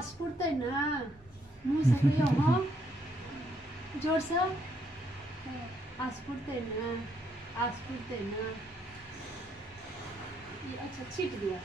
आस पुरते ना मुंह से कहियो हाँ जोर से आस पुरते ना ये अच्छा छीट दिया।